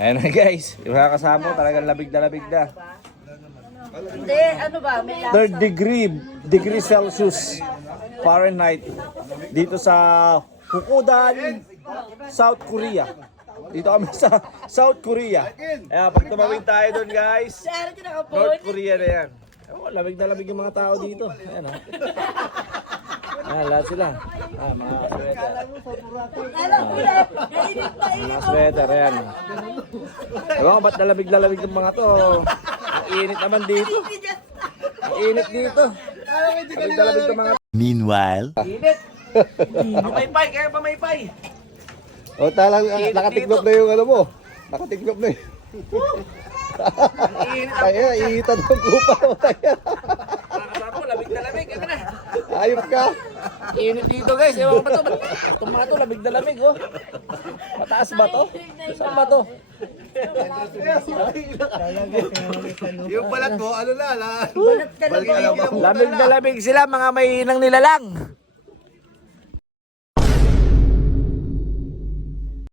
Ayan na guys, yung mga kasama ko talagang labig na labig na. Hindi, ano ba? May lasa. 3rd degree Celsius Fahrenheit dito sa Fukudan, South Korea. Dito kami sa South Korea. Ayan, pag tumawid tayo doon guys, Saan ka nakapoon? North Korea na yan. Oh, lamig na lamig yung mga tao dito. Ayan ha. Ayan, lahat sila. Ah, mga sweater. Alam ko na, nainit na init. Mga sweater, ayan. Ewan ko ba't na lamig yung mga to. Ang init naman dito. Ang init dito. Lamig na lamig yung mga Meanwhile, Pamaypay, kaya pamaypay. O talang nakatiklop na yung ano mo. Nakatiklop na yung... Kaya iitan ng kupa mo tayo. Nakakasama ko, lamig na lamig. Ano na? Ayop ka. Init dito guys. Ewan ko ba to? Itong mga to, lamig na lamig oh. Mataas ba to? Saan ba to? Yung balat mo, ano na, Balat ka na ba? Lamig na lamig sila, mga may inang nilalang.